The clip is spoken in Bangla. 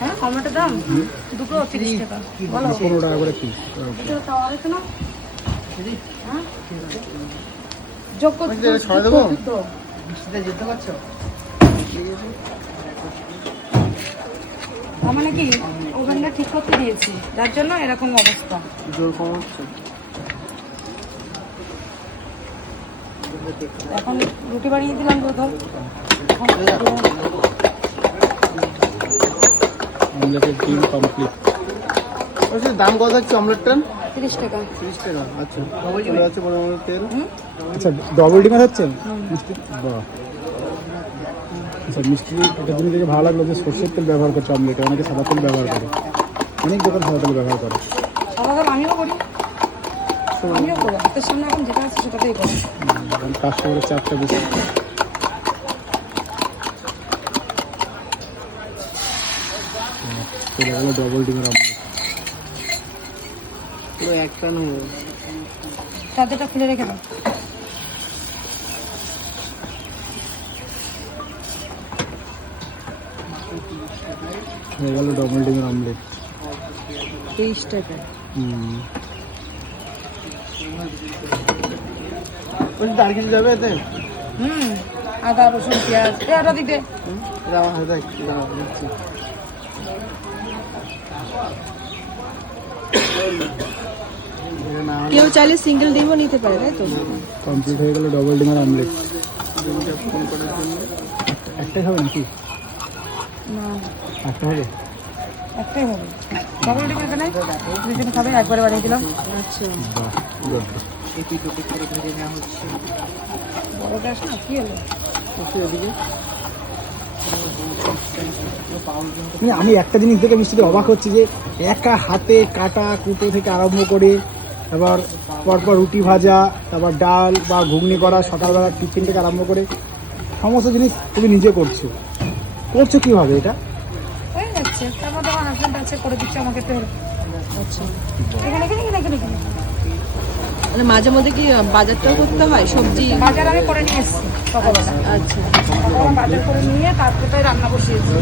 হ্যাঁ টমেটোর দাম দুটো 30 টাকা। বলো 15 টাকা করে পিস। এটা তাও আছে না? হ্যাঁ যোগ করতে ছড়া দেবো? তো মিষ্টিটা যেতে পারছো? তার মানে কি ওভেনটা ঠিক করতে দিয়েছি যার জন্য এরকম অবস্থা। জোর কম হচ্ছে। এখন রুটি বানিয়ে দিলাম প্রথম। অমলেটের ডিম কমপ্লিট। ওই দাম কত হচ্ছে অমলেটটার? 30 টাকা। 30 টাকা। আচ্ছা এটা হচ্ছে পরিমাণ তেল। আচ্ছা ডবল ডিমের হচ্ছে মিষ্টি? বাহ। আচ্ছা মিষ্টি এটা তুমি দেখে ভালো লাগলো যে সর্ষের তেল ব্যবহার করছে অমলেটে, অনেকে সাদা তেল ব্যবহার করে, অনেক দোকান সাদা তেল ব্যবহার করে। সাদা আমিও করি, আমিও করবো। হাতের সামনে এখন যেটা আছে সেটাতেই করো। কারণ কাস্টমারের চাপটা বেশি। চলে গেলো ডবল ডিমের অমলেট। পুরো এক প্যান হয়ে যাবে। চাদরটা খুলে রেখে দাও। হয়ে গেল ডবল ডিমের অমলেট। 30 টাকা। বলছি আর কিছু যাবে এতে? আদা রসুন পেঁয়াজ এটা দিতে। এটা আমার হাতে একটু দিচ্ছি। কেউ চাইলে সিঙ্গেল ডিমও নিতে পারে, তাই তো? কমপ্লিট হয়ে গেল ডবল ডিমের অমলেট। ডিমটা ফোন করার জন্য একটাই হবে নাকি? না একটা হবে? একটাই হবে। ডবল ডিম এখানে দুজন খাবে, একবারে বানিয়ে দিলাম। আচ্ছা বাহ গুড। এটি দুটো করে ভেজে নেওয়া হচ্ছে। বড় গ্যাস না, কি হলো? ওদিকে মানে আমি একটা জিনিস দেখে মিষ্টিতে অবাক হচ্ছি যে একা হাতে কাটা কুটো থেকে আরম্ভ করে আবার পরপর রুটি ভাজা, তারপর ডাল বা ঘুগনি করা, সকালবেলা টিফিন থেকে আরম্ভ করে সমস্ত জিনিস তুমি নিজে করছো। করছো কীভাবে এটা? হয়ে যাচ্ছে, তারপর তোমার হাজব্যান্ড আছে করে দিচ্ছে আমাকে তেল। আচ্ছা এখানে এখানে এখানে এখানে এখানে। মানে মাঝে মধ্যে কি বাজারটাও করতে হয় সবজি? বাজার আমি করে নিয়ে এসেছি সকালবেলা। আচ্ছা সকালবেলা বাজার করে নিয়ে তারপরে রান্না বসিয়েছি।